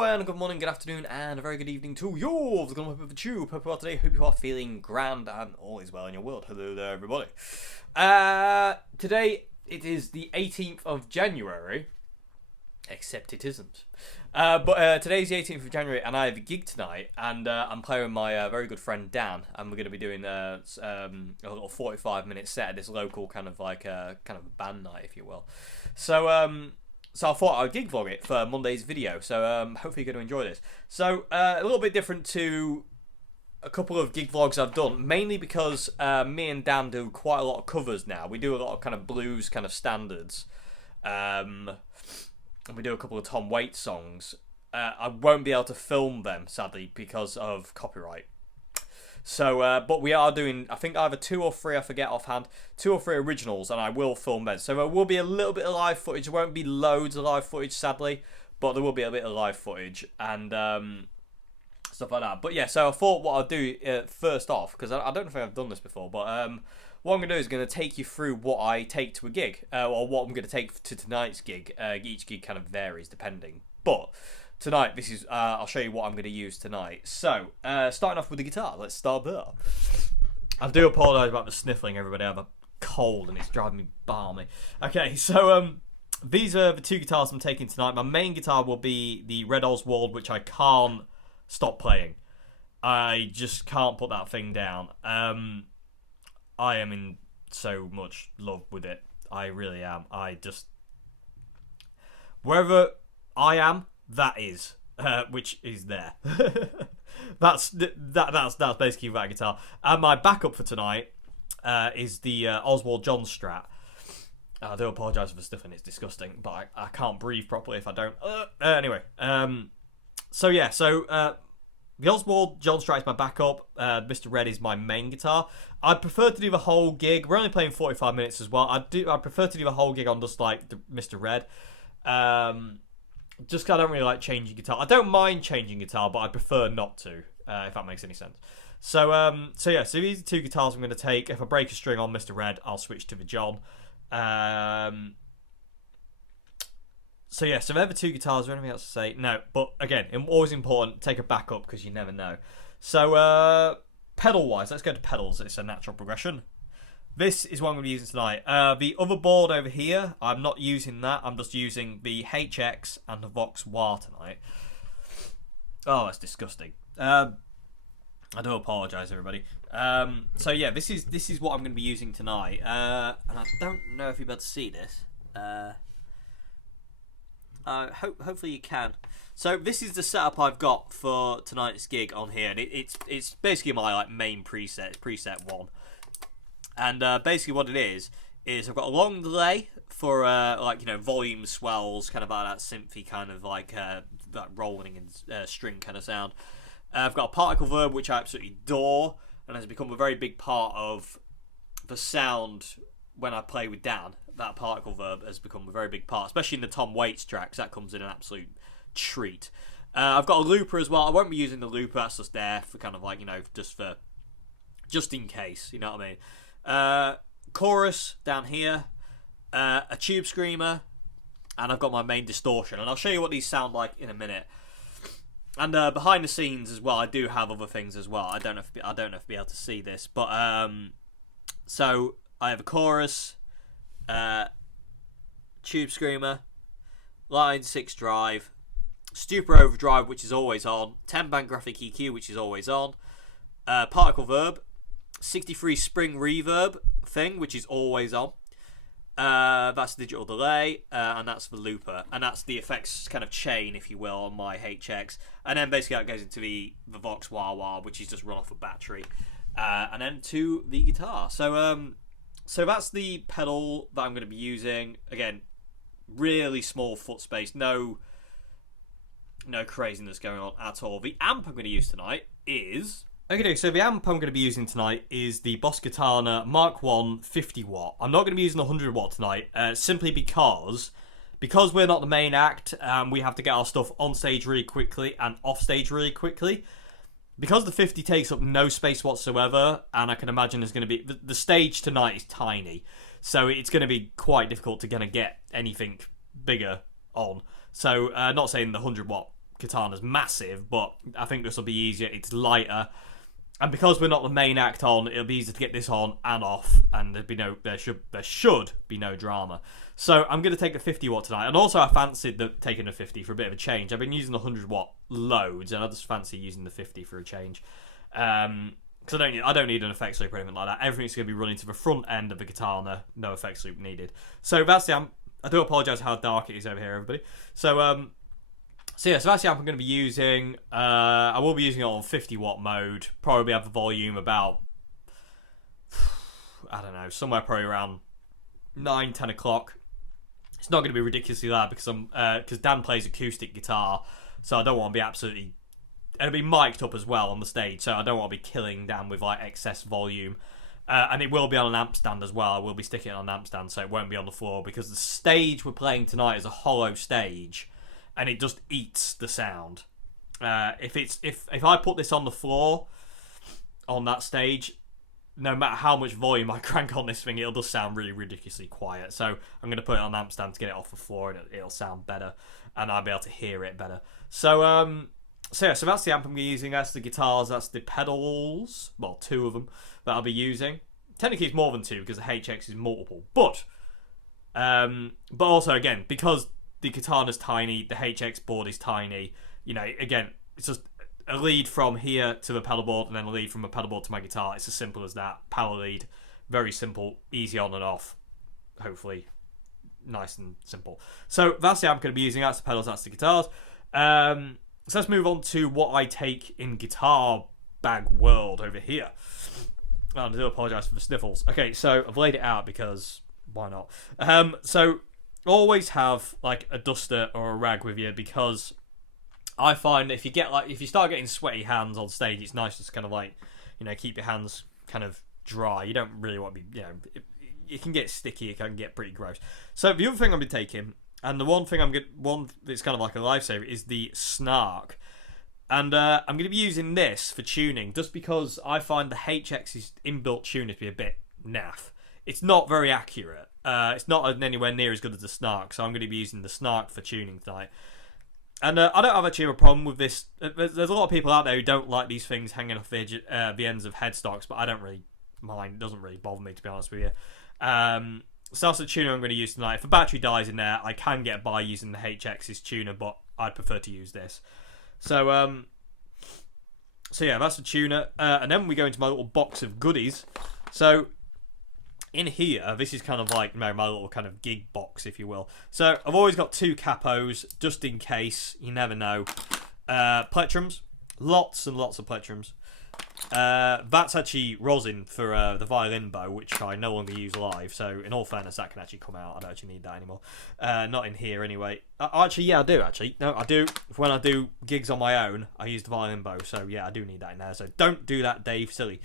Hello and good morning, good afternoon, and a very good evening to you. What's going on with you? Hope you are today. Hope you are feeling grand and all is well in your world. Hello there, everybody. Today it is the 18th of January, except it isn't. But today's the 18th of January, and I have a gig tonight, and I'm playing with my very good friend Dan, and we're going to be doing a little 45-minute set at this local kind of a band night, if you will. So I thought I would gig vlog it for Monday's video. So hopefully you're going to enjoy this. So a little bit different to a couple of gig vlogs I've done, mainly because me and Dan do quite a lot of covers now. We do a lot of kind of blues kind of standards. And we do a couple of Tom Waits songs. I won't be able to film them, sadly, because of copyright. So, but we are doing, I think either 2 or 3, I forget offhand, 2 or 3 originals, and I will film them. So there will be a little bit of live footage. There won't be loads of live footage, sadly, but there will be a bit of live footage and stuff like that. But yeah, so I thought what I'll do first off, because I don't know if I've done this before, but what I'm going to do is going to take you through what I take to a gig, or what I'm going to take to tonight's gig. Each gig kind of varies depending, but tonight, this is I'll show you what I'm going to use tonight. So, starting off with the guitar. Let's start there. I do apologise about the sniffling, everybody. I have a cold and it's driving me balmy. Okay, so these are the 2 guitars I'm taking tonight. My main guitar will be the Red Oswald, which I can't stop playing. I just can't put that thing down. I am in so much love with it. I really am. Wherever I am, that is, which is there. that's basically that guitar. And my backup for tonight is the Oswald John Strat. I do apologise for the sniffing; it's disgusting, but I can't breathe properly if I don't. Anyway, the Oswald John Strat is my backup. Mr. Red is my main guitar. I prefer to do the whole gig. We're only playing 45 minutes as well. I prefer to do the whole gig on just like the Mr. Red. Just 'cause I don't really like changing guitar. I don't mind changing guitar, but I prefer not to, if that makes any sense. So these are 2 guitars I'm going to take. If I break a string on Mr. Red, I'll switch to the John. So they're the 2 guitars. Is there anything else to say? No, but again, always important, take a backup because you never know. So pedal-wise, let's go to pedals. It's a natural progression. This is what I'm going to be using tonight. The other board over here, I'm not using that. I'm just using the HX and the Vox Wah tonight. Oh, that's disgusting. I do apologise, everybody. This is what I'm going to be using tonight. And I don't know if you'll be able to see this. Hopefully you can. So this is the setup I've got for tonight's gig on here, and it's basically my main preset. It's preset 1. And basically what it is I've got a long delay for volume swells, kind of like that synthy kind of that rolling and string kind of sound. I've got a particle verb which I absolutely adore and has become a very big part of the sound when I play with Dan. That particle verb has become a very big part, especially in the Tom Waits tracks. That comes in an absolute treat. I've got a looper as well. I won't be using the looper. That's just there for kind of just in case. You know what I mean? Chorus down here, a tube screamer, and I've got my main distortion, and I'll show you what these sound like in a minute. And behind the scenes as well, I do have other things as well. I don't know if you'll be able to see this, but so I have a chorus, tube screamer, line 6 drive, Stupor overdrive which is always on, 10-band graphic EQ which is always on, particle verb, 63 spring reverb thing which is always on. That's digital delay, and that's the looper, and that's the effects kind of chain, if you will, on my HX. And then basically that goes into the Vox Wah Wah, which is just run off a battery, and then to the guitar. So that's the pedal that I'm going to be using. Again, really small foot space, no craziness going on at all. The amp I'm going to use tonight is... Okay, so the amp I'm going to be using tonight is the Boss Katana Mark 1 50 watt. I'm not going to be using 100 watt tonight, simply because we're not the main act, we have to get our stuff on stage really quickly and off stage really quickly. Because the 50 takes up no space whatsoever, and I can imagine there's going to be... The stage tonight is tiny, so it's going to be quite difficult to get anything bigger on. So, not saying the 100 watt katana's massive, but I think this will be easier. It's lighter. And because we're not the main act on, it'll be easier to get this on and off, and there should be no drama. So I'm going to take a 50 watt tonight, and also I fancied taking a 50 for a bit of a change. I've been using the 100 watt loads, and I just fancy using the 50 for a change. Because I don't need an effects loop or anything like that. Everything's going to be running to the front end of the katana, no effects loop needed. So that's the amp. I do apologise how dark it is over here, everybody. So that's the amp I'm going to be using. I will be using it on 50 watt mode. Probably have the volume about, I don't know, somewhere probably around 9, 10 o'clock. It's not going to be ridiculously loud because Dan plays acoustic guitar, so I don't want to be absolutely... It'll be mic'd up as well on the stage, so I don't want to be killing Dan with like excess volume. And it will be on an amp stand as well. I will be sticking it on an amp stand, so it won't be on the floor, because the stage we're playing tonight is a hollow stage, and it just eats the sound. If I put this on the floor on that stage, no matter how much volume I crank on this thing, it'll just sound really ridiculously quiet. So I'm going to put it on an amp stand to get it off the floor, and it'll sound better, and I'll be able to hear it better. So that's the amp I'm using. That's the guitars. That's the pedals. Well, 2 of them that I'll be using. Technically, it's more than 2 because the HX is multiple. But also again, because the katana's tiny, the HX board is tiny. You know, again, it's just a lead from here to the pedal board, and then a lead from the pedal board to my guitar. It's as simple as that. Power lead, very simple, easy on and off. Hopefully, nice and simple. So that's the amp I'm going to be using. That's the pedals. That's the guitars. So let's move on to what I take in guitar bag world over here. I do apologise for the sniffles. Okay, so I've laid it out because why not? So always have like a duster or a rag with you, because I find if you start getting sweaty hands on stage, it's nice to kind of like, you know, keep your hands kind of dry. You don't really want to be, you know, it can get sticky. It can get pretty gross. So the other thing I'm going to be taking, and the one that's kind of like a lifesaver, is the Snark. And I'm going to be using this for tuning, just because I find the HX's inbuilt tuner to be a bit naff. It's not very accurate. It's not anywhere near as good as the Snark, so I'm going to be using the Snark for tuning tonight. And I don't actually have a problem with this. There's a lot of people out there who don't like these things hanging off the ends of headstocks, but I don't really mind. It doesn't really bother me, to be honest with you. So that's the tuner I'm going to use tonight. If a battery dies in there, I can get by using the HX's tuner, but I'd prefer to use this. So yeah, that's the tuner. And then we go into my little box of goodies. So in here, this is kind of like, you know, my little kind of gig box, if you will. So I've always got 2 capos, just in case. You never know. Plectrums. Lots and lots of plectrums. That's actually rosin for the violin bow, which I no longer use live, so in all fairness, that can actually come out. I don't actually need that anymore. Not in here anyway. Actually, yeah, I do actually. No, I do. When I do gigs on my own, I use the violin bow, so yeah, I do need that in there. So don't do that, Dave. Silly.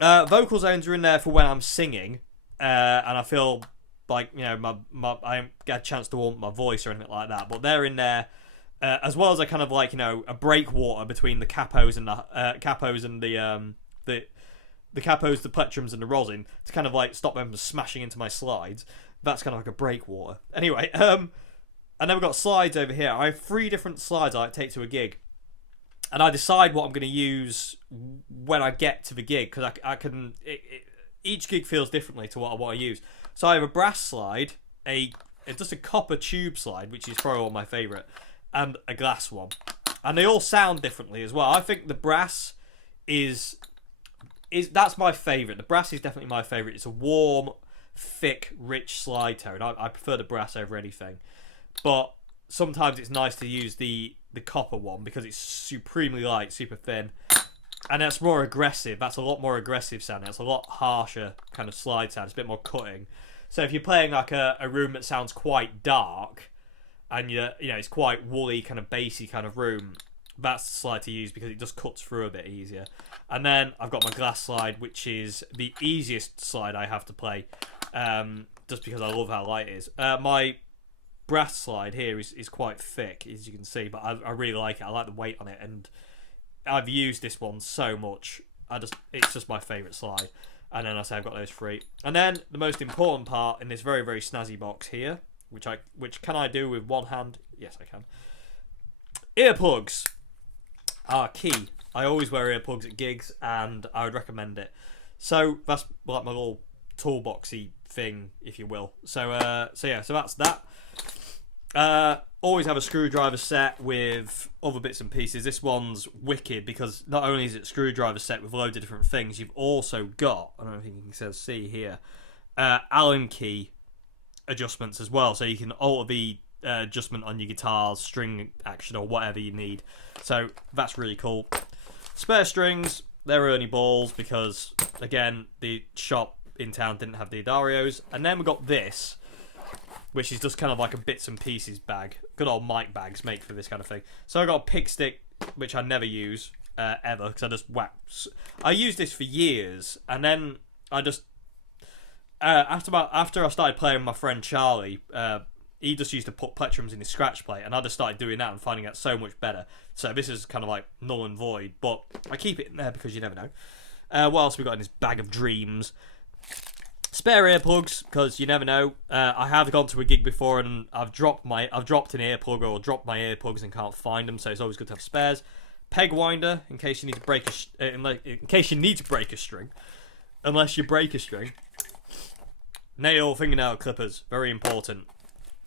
Vocal zones are in there for when I'm singing, and I feel like, you know, I don't get a chance to warm my voice or anything like that, but they're in there. As well as a kind of like, you know, a breakwater between the capos and the capos, the plectrums, and the rosin, to kind of like stop them from smashing into my slides. That's kind of like a breakwater. Anyway, and then we've got slides over here. I have 3 different slides I take to a gig, and I decide what I'm going to use when I get to the gig, because I can. Each gig feels differently to what I want to use. So I have a brass slide, just a copper tube slide, which is probably one of my favourite, and a glass one, and they all sound differently as well. I think the brass that's my favourite. The brass is definitely my favourite. It's a warm, thick, rich slide tone. I prefer the brass over anything, but sometimes it's nice to use the copper one because it's supremely light, super thin, and that's more aggressive. That's a lot more aggressive sound. It's a lot harsher kind of slide sound. It's a bit more cutting. So if you're playing like a room that sounds quite dark, and you know, it's quite woolly, kind of bassy kind of room, that's the slide to use because it just cuts through a bit easier. And then I've got my glass slide, which is the easiest slide I have to play, just because I love how light it is. My brass slide here is quite thick, as you can see, but I really like it. I like the weight on it, and I've used this one so much. It's just my favourite slide. And then I say I've got those 3. And then the most important part in this very, very snazzy box here, which can I do with one hand? Yes, I can. Earplugs are key. I always wear earplugs at gigs, and I would recommend it. So that's like my little toolboxy thing, if you will. So that's that. Always have a screwdriver set with other bits and pieces. This one's wicked because not only is it a screwdriver set with loads of different things, you've also got, I don't know if you can see here, Allen key adjustments as well. So you can alter the adjustment on your guitar's string action or whatever you need. So that's really cool. Spare strings, they're Ernie balls because, again, the shop in town didn't have the Adarios. And then we got this, which is just kind of like a bits and pieces bag. Good old mic bags make for this kind of thing. So I got a pick stick, which I never use ever, because I just whack. I used this for years, and then I just after I started playing with my friend Charlie, he just used to put plectrums in his scratch plate, and I just started doing that and finding it so much better. So this is kind of like null and void, but I keep it in there because you never know. What else we got in this bag of dreams? Spare earplugs, because you never know. I have gone to a gig before and I've dropped an earplug or dropped my earplugs and can't find them, so it's always good to have spares. Peg winder in case you need to break a string, unless you break a string. Fingernail clippers, very important.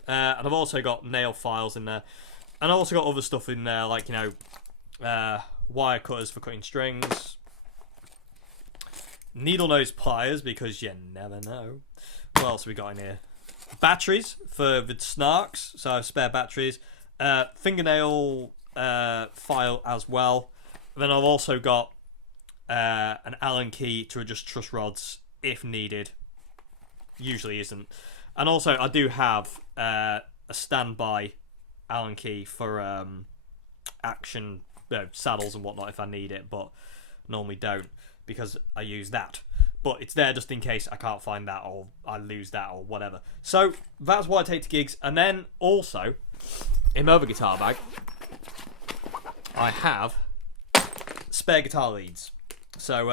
And I've also got nail files in there, and I've also got other stuff in there, like wire cutters for cutting strings. Needle nose pliers, because you never know. What else have we got in here? Batteries for the snarks, so I have spare batteries. Fingernail file as well. And then I've also got an Allen key to adjust truss rods if needed. Usually isn't. And also I do have a standby Allen key for action saddles and whatnot if I need it, but normally don't, because I use that. But it's there just in case I can't find that or I lose that or whatever. So that's what I take to gigs. And then also, in my other guitar bag, I have spare guitar leads. So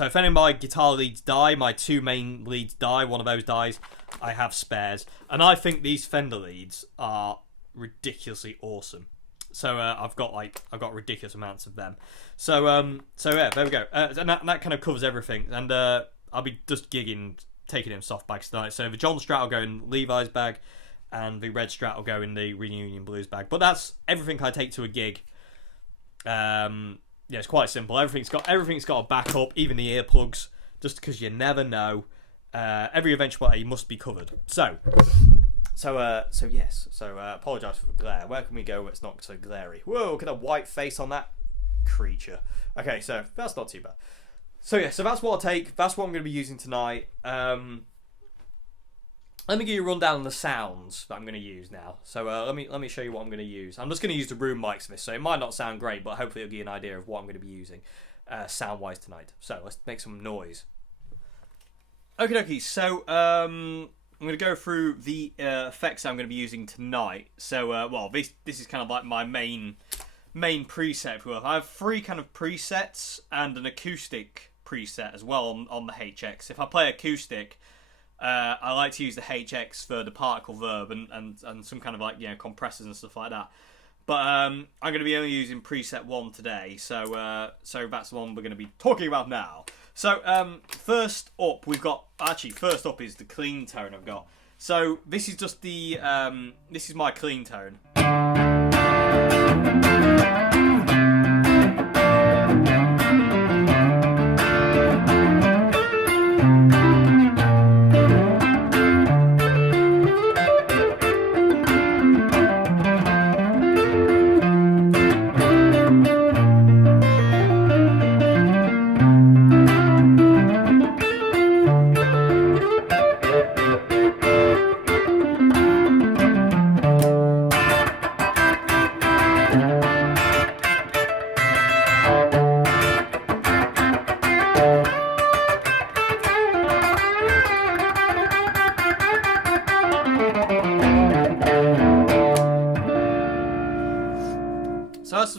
if any of my guitar leads die, my two main leads die, one of those dies, I have spares. And I think these Fender leads are ridiculously awesome. So I've got ridiculous amounts of them. So yeah, there we go. And that kind of covers everything. And I'll be just gigging, taking in soft bags tonight. So the John Strat will go in Levi's bag, and the Red Strat will go in the Reunion Blues bag. But that's everything I take to a gig. Yeah, it's quite simple. Everything's got a backup, even the earplugs, just because you never know. Every eventuality must be covered. So yes. Apologise for the glare. Where can we go where it's not so glary? Whoa, look at the white face on that creature. Okay, so that's not too bad. So yeah, so that's what I'll take. That's what I'm going to be using tonight. Let me give you a rundown on the sounds that I'm going to use now. So let me show you what I'm going to use. I'm just going to use the room mics for this, so it might not sound great, but hopefully it'll give you an idea of what I'm going to be using sound-wise tonight. So let's make some noise. Okie dokie, so I'm going to go through the effects I'm going to be using tonight. So, this is kind of like my main preset. I have 3 kind of presets and an acoustic preset as well on the HX. If I play acoustic, I like to use the HX for the particle verb and some kind of like compressors and stuff like that. But I'm going to be only using preset 1 today, so that's the one we're going to be talking about now. So first up is the clean tone I've got. So this is just this is my clean tone.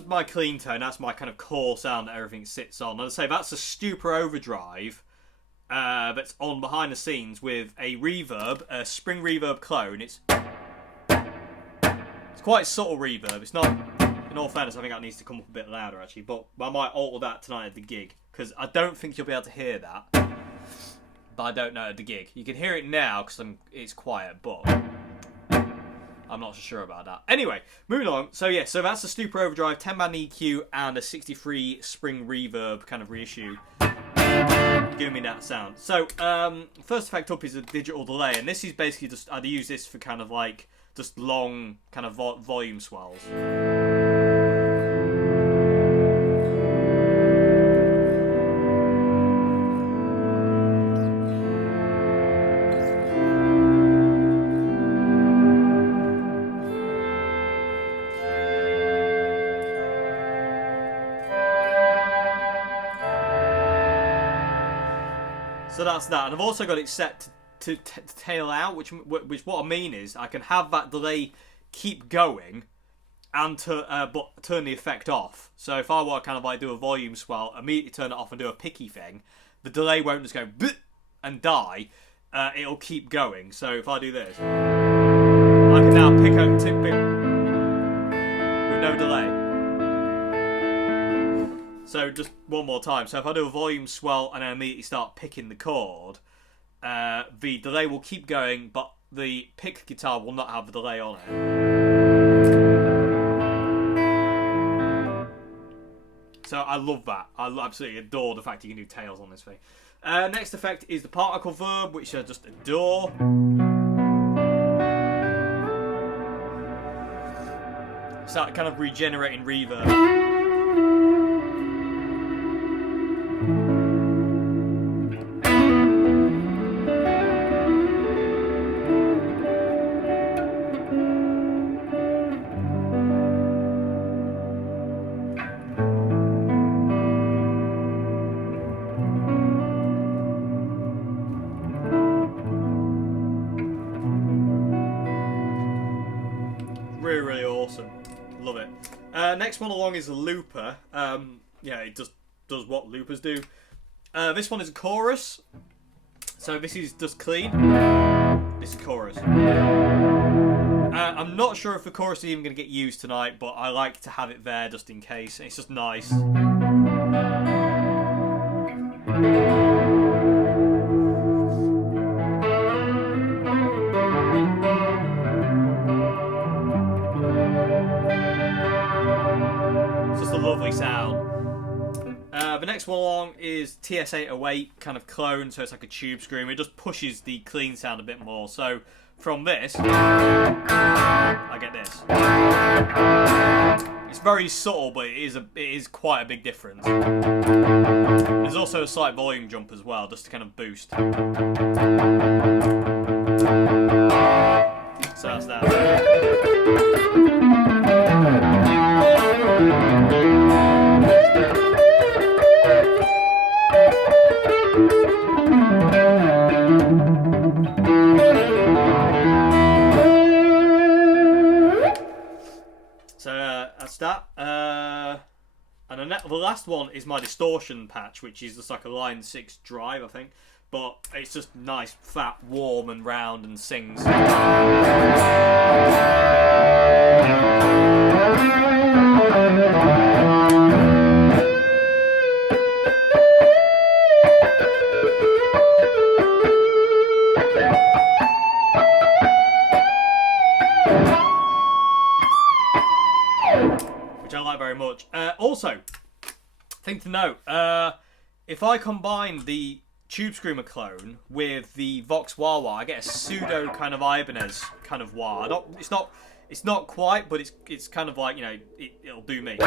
My clean tone, that's my kind of core sound that everything sits on. I'd say that's a Stuper overdrive that's on behind the scenes with a reverb, a spring reverb clone. It's It's quite subtle reverb. It's not. In all fairness, I think that needs to come up a bit louder actually. But I might alter that tonight at the gig because I don't think you'll be able to hear that. But I don't know at the gig. You can hear it now because it's quiet, but I'm not so sure about that. Anyway, moving on. So yeah, so that's the Super Overdrive 10-band EQ and a 63 spring reverb kind of reissue. Giving me that sound. So first effect up is a digital delay, and this is basically just I'd use this for kind of like just long kind of volume swells. So that's that, and I've also got it set to tail out, which what I mean is I can have that delay keep going, and but turn the effect off. So if I want to kind of like do a volume swell, immediately turn it off and do a picky thing, the delay won't just go and die. It'll keep going. So if I do this, I can now pick up with no delay. So just one more time. So if I do a volume swell and I immediately start picking the chord, the delay will keep going, but the pick guitar will not have the delay on it. So I love that. I absolutely adore the fact you can do tails on this thing. Next effect is the particle verb, which I just adore. Start kind of regenerating reverb. Really awesome. Love it. Next one along is a looper. Yeah, it just does what loopers do. This one is a chorus. So this is just clean. This is chorus. I'm not sure if the chorus is even going to get used tonight, but I like to have it there just in case. It's just nice. It's just a lovely sound. The next one along is TS-808, kind of clone, so it's like a tube scream. It just pushes the clean sound a bit more. So from this, I get this. It's very subtle, but it is quite a big difference. There's also a slight volume jump as well, just to kind of boost. So that's that. That's that. And the last one is my distortion patch, which is just like a line 6 drive, I think. But it's just nice, fat, warm, and round, and sings. Very much. Also, thing to note, if I combine the Tube Screamer clone with the Vox wah wah, I get a pseudo kind of Ibanez kind of wah. It's not quite, but it's kind of like, you know, it'll do me.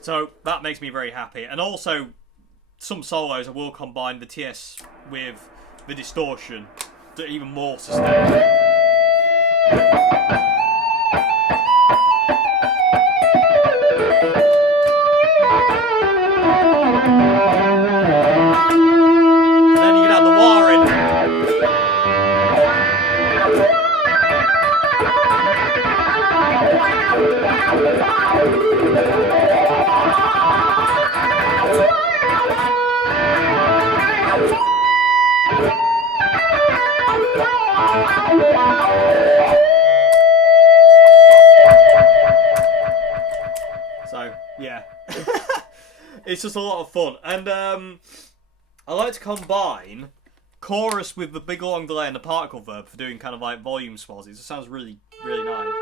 So that makes me very happy. And also, some solos I will combine the TS with the distortion to even more sustain. it's just a lot of fun. And I like to combine chorus with the big long delay and the particle verb for doing kind of like volume swells. It just sounds really, really nice.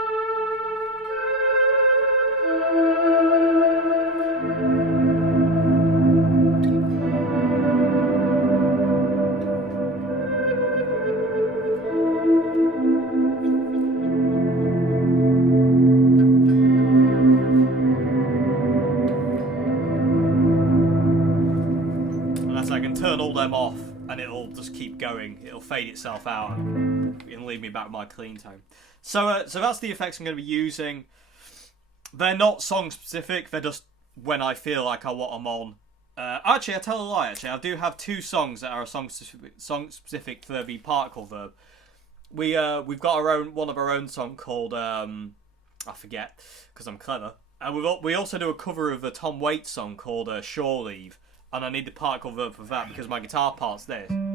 I can turn all them off and it'll just keep going. It'll fade itself out and leave me back with my clean tone. So that's the effects I'm going to be using. They're not song specific. They're just when I feel like I want them on. Actually, I tell a lie. Actually, I do have 2 songs that are song specific for the particle verb. We've got one of our own song called I forget because I'm clever. And we also do a cover of a Tom Waits song called Shore Leave. And I need the particle verb for that because my guitar part's this. And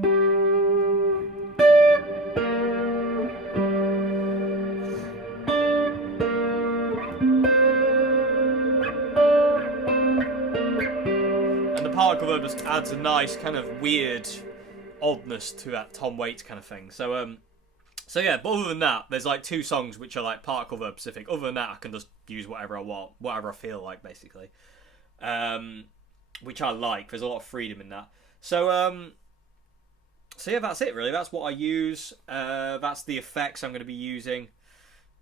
the particle verb just adds a nice kind of weird oddness to that Tom Waits kind of thing. So yeah, but other than that, there's like 2 songs which are like particle verb specific. Other than that, I can just use whatever I want, whatever I feel like, basically. Which I like. There's a lot of freedom in that. So yeah, that's it really. That's what I use. That's the effects I'm going to be using.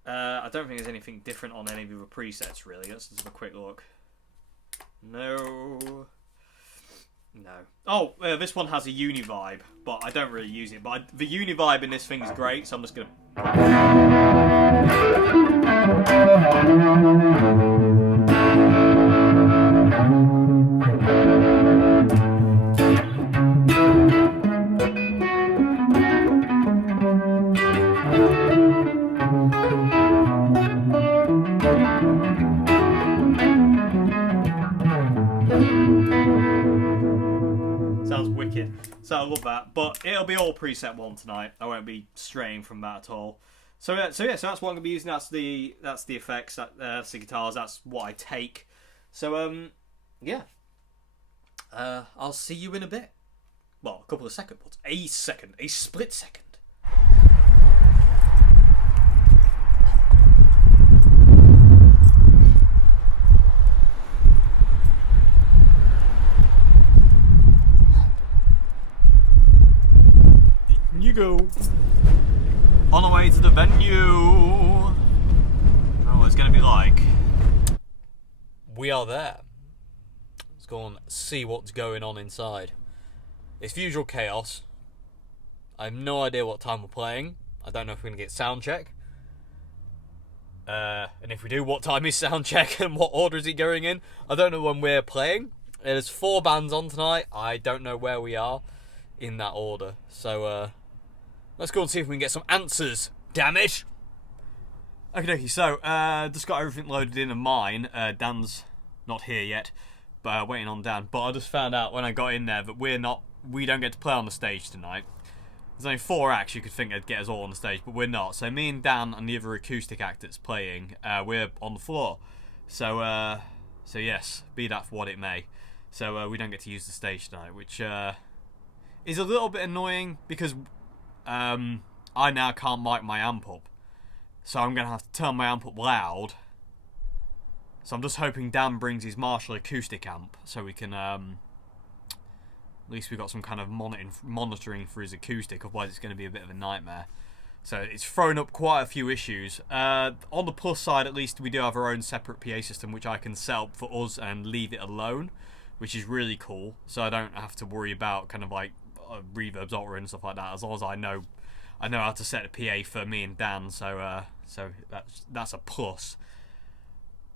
I don't think there's anything different on any of the presets really. Let's just have a quick look. No. Oh, this one has a Univibe, but I don't really use it. But the Univibe in this thing is great, so I'm just going to... Sounds wicked. So I love that. But it'll be all preset 1 tonight. I won't be straying from that at all. So that's what I'm going to be using. That's the effects. That's the guitars. That's what I take. So yeah. I'll see you in a bit. Well, a couple of seconds. A split second. You go. On the way to the venue. Oh, it's going to be like. We are there. Let's go and see what's going on inside. It's usual chaos. I have no idea what time we're playing. I don't know if we're going to get sound check. And if we do, what time is sound check and what order is it going in? I don't know when we're playing. There's 4 bands on tonight. I don't know where we are in that order. So, let's go and see if we can get some answers. Damn it! Okay, so, just got everything loaded in of mine. Dan's not here yet, but waiting on Dan. But I just found out when I got in there that we don't get to play on the stage tonight. There's only 4 acts you could think would get us all on the stage, but we're not. So me and Dan and the other acoustic act that's playing, we're on the floor. So yes, be that for what it may. So we don't get to use the stage tonight, which is a little bit annoying because I now can't mic my amp up. So I'm going to have to turn my amp up loud. So I'm just hoping Dan brings his Marshall acoustic amp so we can... at least we've got some kind of monitoring for his acoustic, otherwise it's going to be a bit of a nightmare. So it's thrown up quite a few issues. On the plus side, at least we do have our own separate PA system, which I can set up for us and leave it alone, which is really cool. So I don't have to worry about kind of like reverbs, alter and stuff like that, as long as I know how to set a PA for me and Dan. So that's a plus.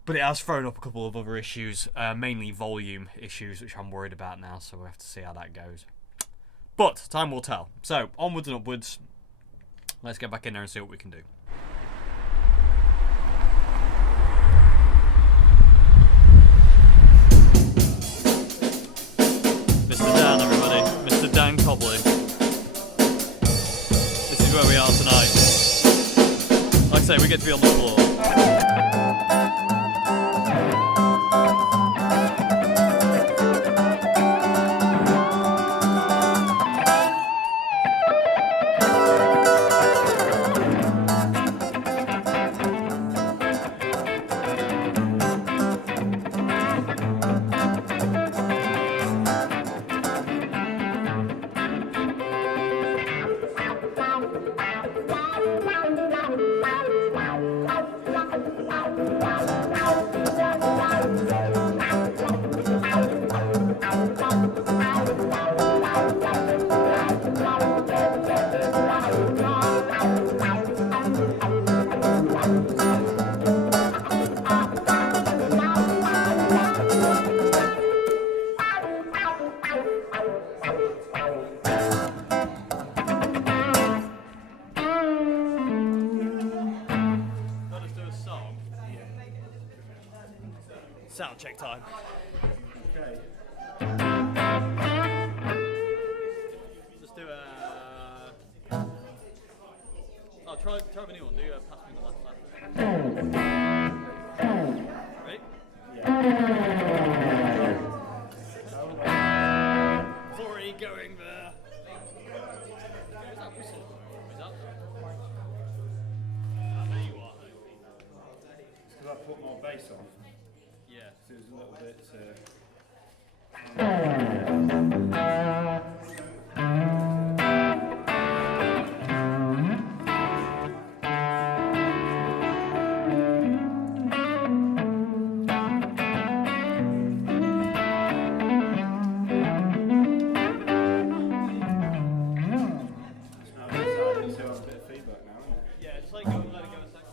But it has thrown up a couple of other issues, mainly volume issues, which I'm worried about now, so we'll have to see how that goes. But time will tell. So, onwards and upwards. Let's get back in there and see what we can do. Mr. Dan, everybody. Mr. Dan Cobley. This is where we are tonight. Like I say, we get to be on the floor. sound check time. Okay. Just do a. Oh, try a new one. Do pass me the last lap. Ready? Yeah. It's already going there. Is that whistle? Is that? There you are. Because I put more bass on. Yeah. So it was a little bit. Yeah, just let it go and let it go a second.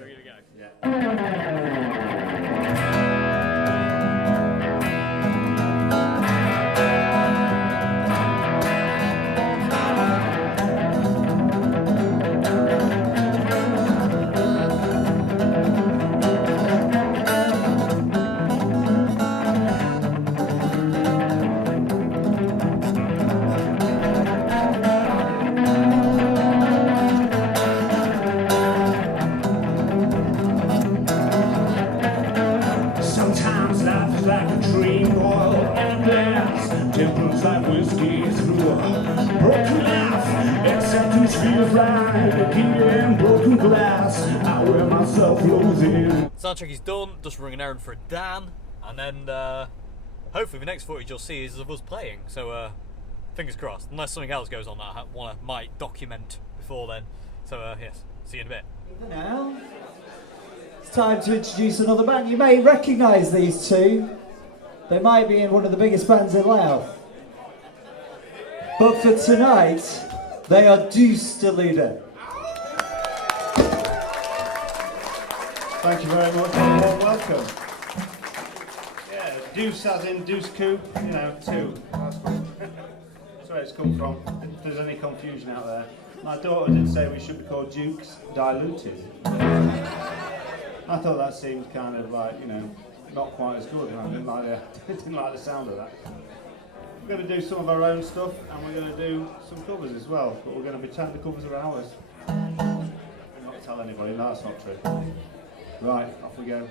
Ready to go? Yeah. Sometimes life is like a dream, oil and gas. Dimples like whiskey through a broken glass. Except it feels like a key in broken glass. I wear myself losing. Soundcheck is done, just running an errand for Dan, and then hopefully the next footage you'll see is of us playing, so fingers crossed, unless something else goes on that I might document before then. So yes, see you in a bit. Now, it's time to introduce another band. You may recognise these two. They might be in one of the biggest bands in Laos. But for tonight, they are Deuce Deluder. Thank you very much and a warm welcome. Yeah, Deuce as in Deuce Coupe, you know, two. That's good. That's where it's come from. If there's any confusion out there. My daughter did say we should be called Dukes Diluted. I thought that seemed kind of like, you know, not quite as good, and I didn't like the sound of that. We're going to do some of our own stuff, and we're going to do some covers as well, but we're going to pretend the covers are ours. Not tell anybody, no, that's not true. Right, off we go.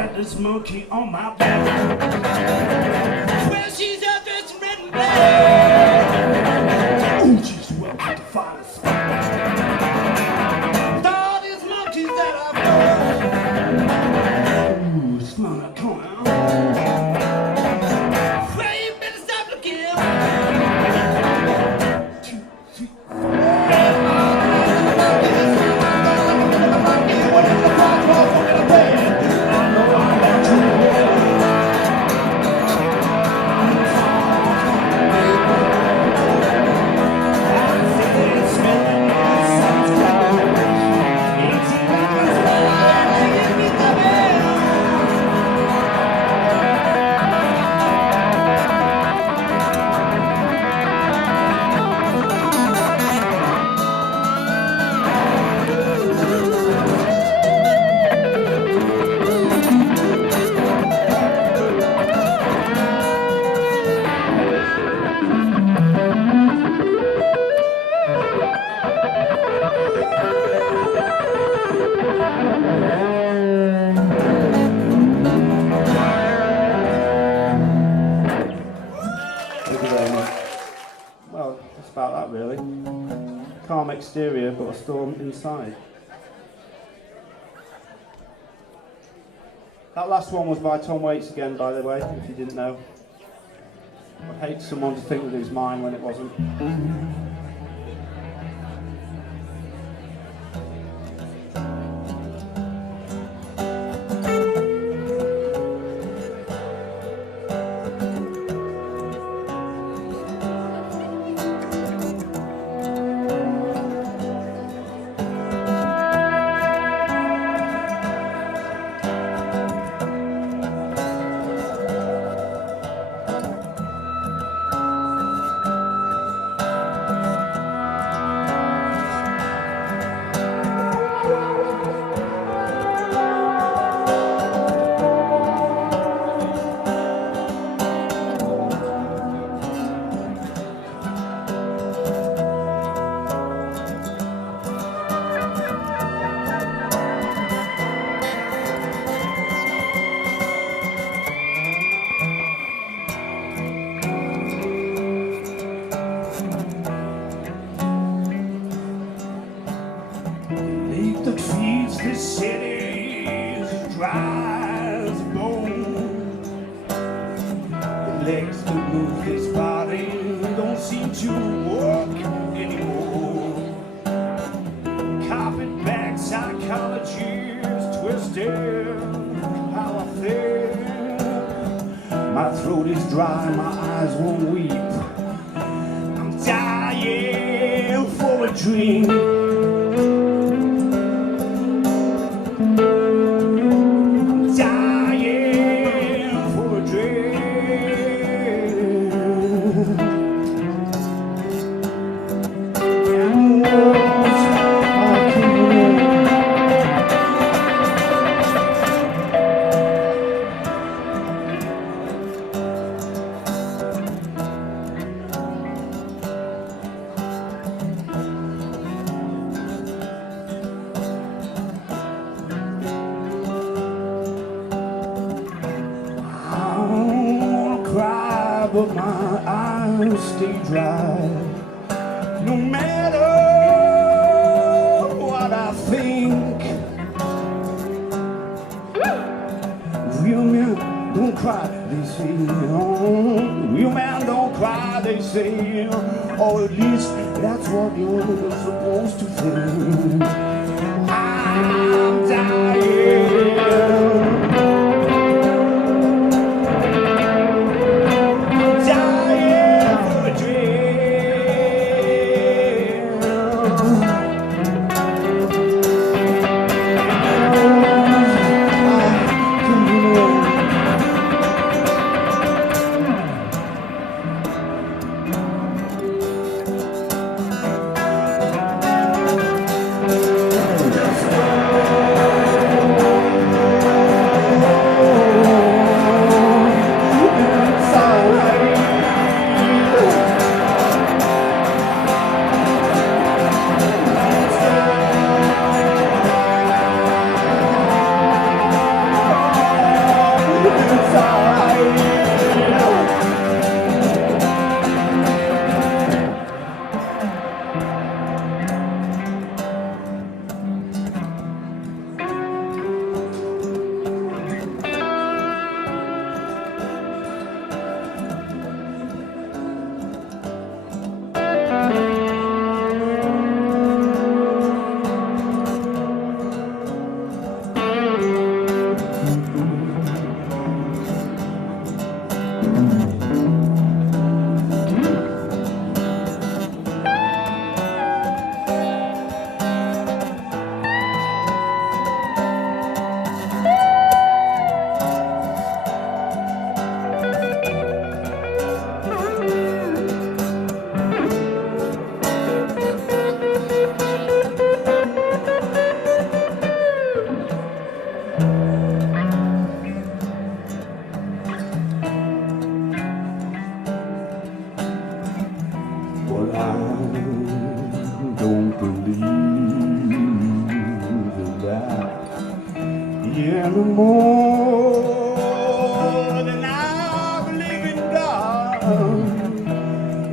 got this monkey on my back. Well, she's up dressed in red and black. Ooh, she's welcome to find us. With all these monkeys that I've known. Ooh, smell that corn. Well, you better stop looking. 2, 3, Well, that's about that really. Calm exterior, but a storm inside. That last one was by Tom Waits again, by the way, if you didn't know. I'd hate someone to think that it was mine when it wasn't. That feeds the city dry as a bone. The legs that move his body don't seem to work anymore. Carpetbag psychology is twisted how I feel. My throat is dry, my eyes won't weep. I'm dying for a dream. But my eyes stay dry. No matter what I think, real men don't cry, they say. Oh, real men don't cry, they say. Or at least that's what you're supposed to think. I'm dying. don't believe in that anymore. Than I believe in God.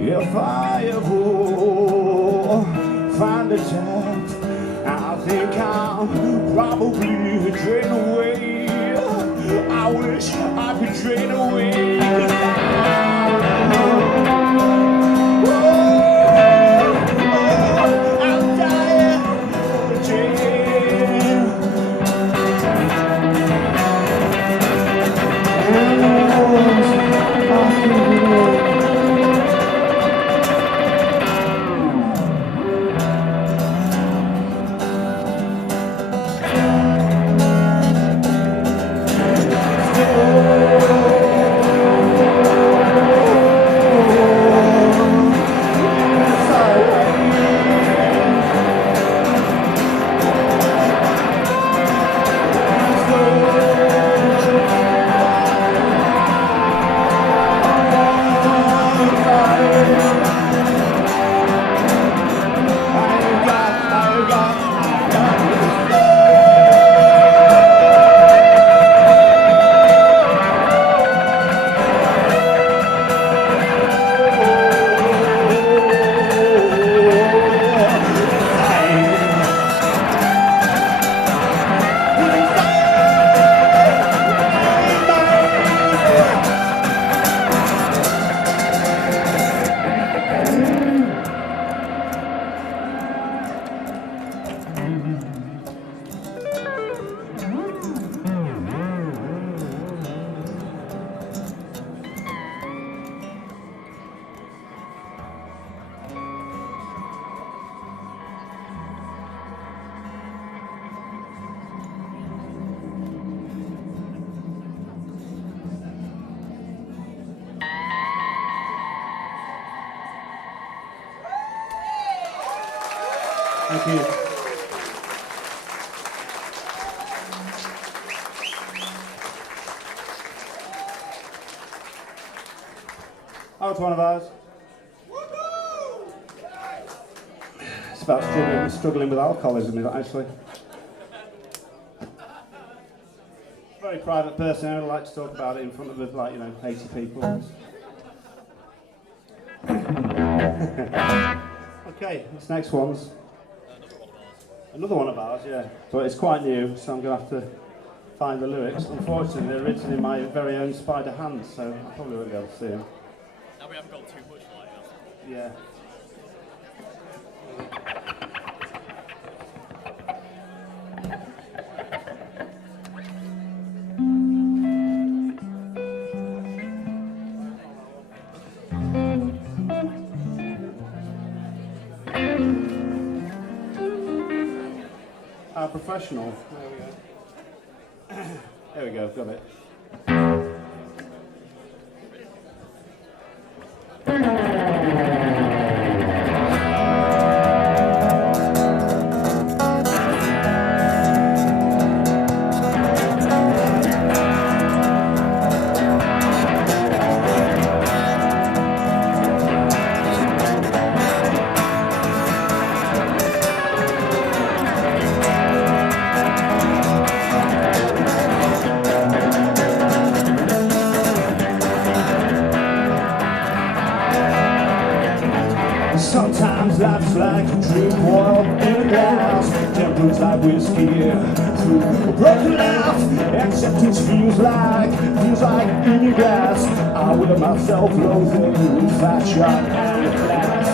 If I ever find a chance, I think I'll probably drain away. I wish I could drain away. I'm dying for a dream. Thank you. Oh, it's one of ours. It's about struggling with alcoholism, actually. Very private person. I don't like to talk about it in front of, 80 people. Okay, this next one's another one of ours, yeah. But it's quite new, so I'm going to have to find the lyrics. Unfortunately, they're written in my very own spider hand, so I probably won't be able to see them. Now we haven't got too much light. Yeah. Our professional. There we go. There we go, got it. Sometimes life's like a dream boiled in a glass. Tempers like whiskey through a broken laugh. Acceptance feels like in a glass. I wear myself loathing with fashion and class.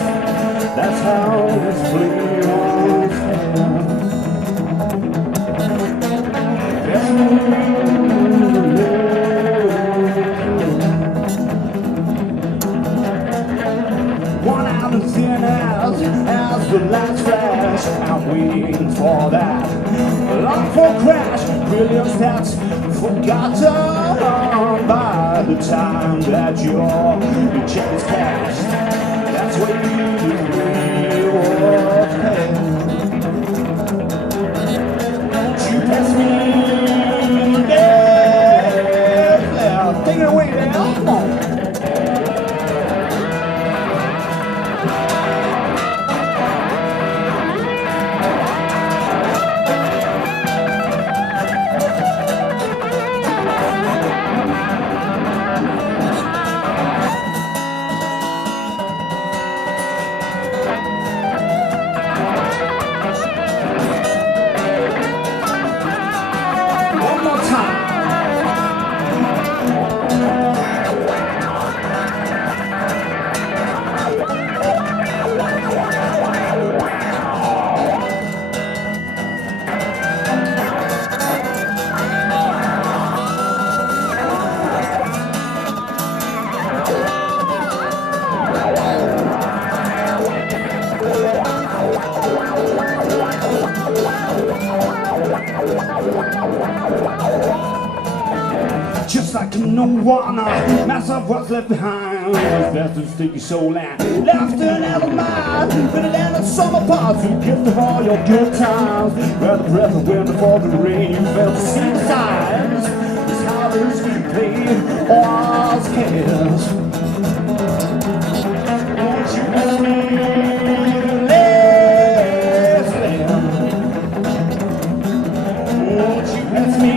That's how this fleeting always One out of 10 hours as the lights flash. I'm waiting for that long for crash. Brilliant stats forgotten by the time that your check is cashed. That's what you reward. You pass me, yeah. Take it away now, come on. no one, mess up what's left behind. It's best to stick your soul and laughter never mind. But it ended summer parts, you gift of all your good times. Where the breath of wind before the rain, you felt the same signs. It's how those we play all scares. Won't you let me Leslie? Won't you let me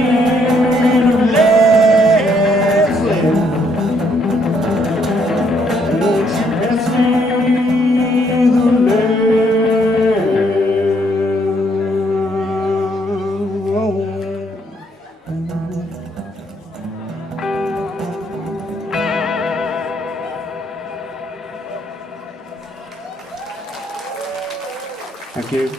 Thank you.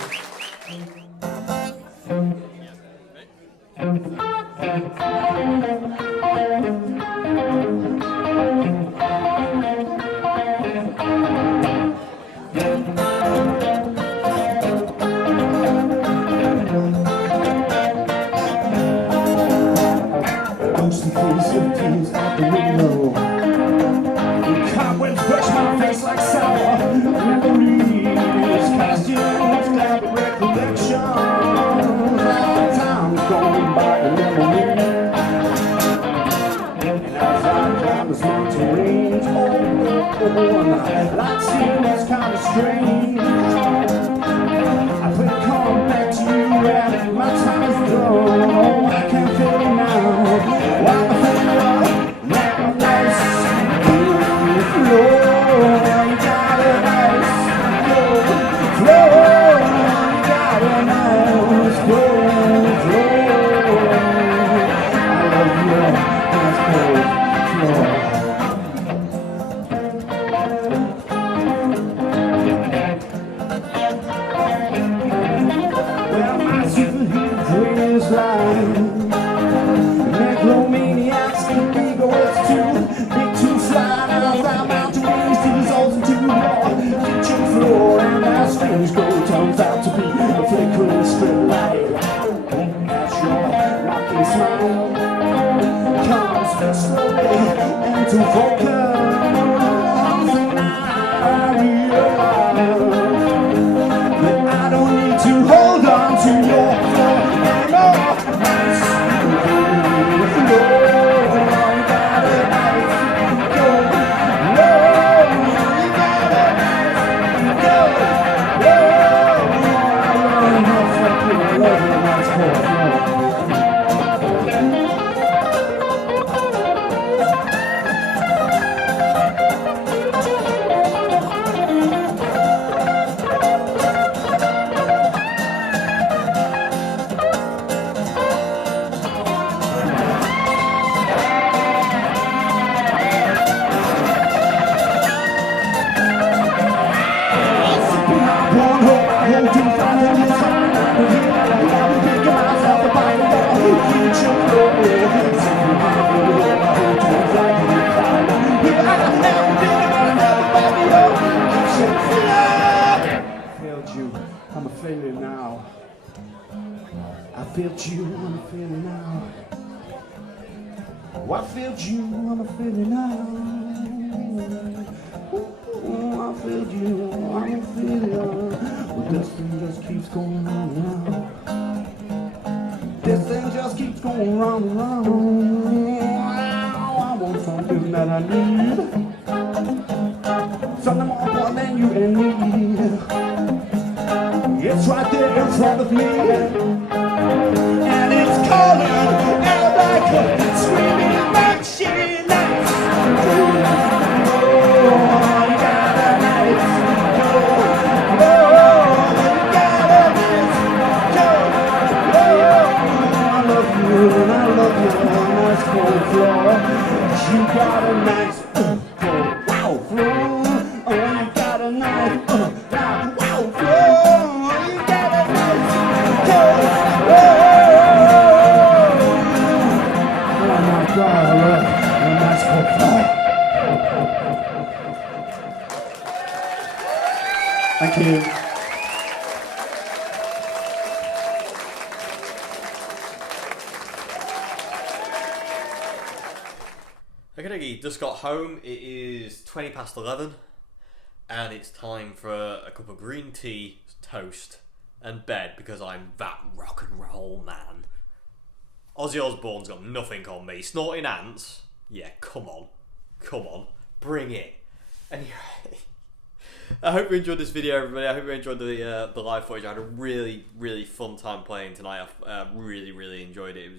Ghostly face of tears out the window. Cobwebs brush my face like sour memories. Costumes, glad recollections. Time's gone by in memory. And as I climb this mountain range, oh, light seems kind of strange. I play the call back to you and my time is done. Oh, I can't feel it now. Why am I feeling up? Now my face. Turns out to be a flickering strip light. That's your rocking smile comes slowly into focus. And I realize that I don't need to hold on to your floor anymore. I'm a failure now. I failed you, I'm a failure now. Oh, I failed you, I'm a failure now. Ooh, I failed you, I'm a failure. Well, this thing just keeps going round and round. This thing just keeps going round and round. I want something that I need. Something more important than you and me. It's right there in front of me, and it's calling out like a screaming machine. Oh, you got a nice go. Oh, you got a nice go. Oh, I love you and I love your nice cold floor. You got a nice cold wow floor. Oh, you got a nice wow floor. Thank you. Diggy, just got home. It is 20 past 11, and it's time for a cup of green tea, toast, and bed because I'm that rock and roll man. Ozzy Osbourne's got nothing on me. Snorting ants? Yeah, come on, bring it. Anyway, I hope you enjoyed this video, everybody. I hope you enjoyed the live footage. I had a really, really fun time playing tonight. I really, really enjoyed it.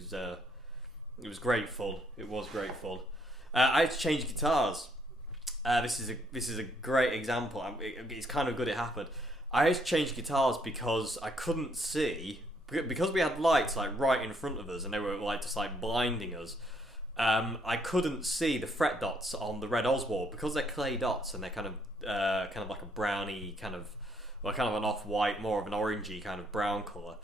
It was great fun. It was great fun. I had to change guitars. This is a great example. It's kind of good it happened. I had to change guitars because I couldn't see, because we had lights like right in front of us and they were like just like blinding us. I couldn't see the fret dots on the red Oswald because they're clay dots and they're kind of like a browny kind of an off-white, more of an orangey kind of brown colour.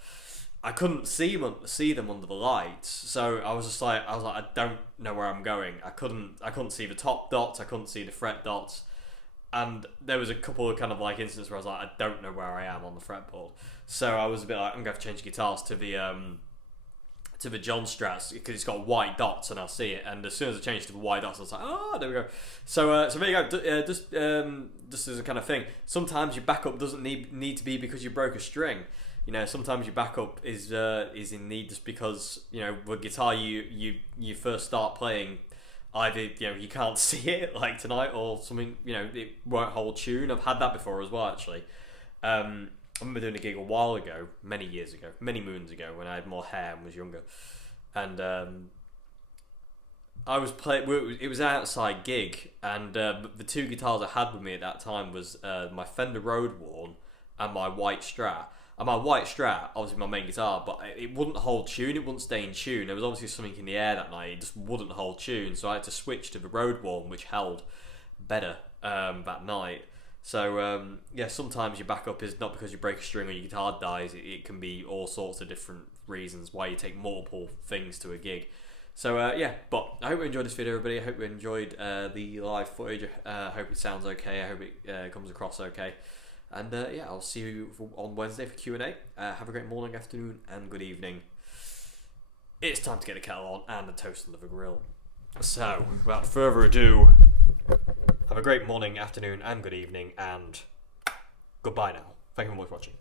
I couldn't see them under the lights, so I was like, I don't know where I'm going. I couldn't see the top dots. I couldn't see the fret dots, and there was a couple of kind of like instances where I was like, I don't know where I am on the fretboard. So I was a bit like, I'm gonna have to change guitars to the John Strats because it's got white dots and I'll see it. And as soon as I changed to the white dots, I was like, oh, there we go. So there you go. Just as a kind of thing, sometimes your backup doesn't need to be because you broke a string. You know, sometimes your backup is in need just because, you know, the guitar you first start playing, either, you know, you can't see it like tonight, or something, you know, it won't hold tune. I've had that before as well, actually. I remember doing a gig a while ago, many moons ago, when I had more hair and was younger, and I was playing. It was an outside gig, and the two guitars I had with me at that time was my Fender Road Worn and my white Strat. And my white Strat, obviously my main guitar, but it wouldn't hold tune, it wouldn't stay in tune. There was obviously something in the air that night, it just wouldn't hold tune, so I had to switch to the Road Worn, which held better that night. So, yeah, sometimes your backup is not because you break a string or your guitar dies, it can be all sorts of different reasons why you take multiple things to a gig. So, yeah, but I hope you enjoyed this video, everybody. I hope you enjoyed the live footage. I hope it sounds okay, I hope it comes across okay. And yeah, I'll see you on Wednesday for Q&A. Have a great morning, afternoon, and good evening. It's time to get the kettle on and the toast under the grill. So, without further ado, have a great morning, afternoon, and good evening, and goodbye now. Thank you very much for watching.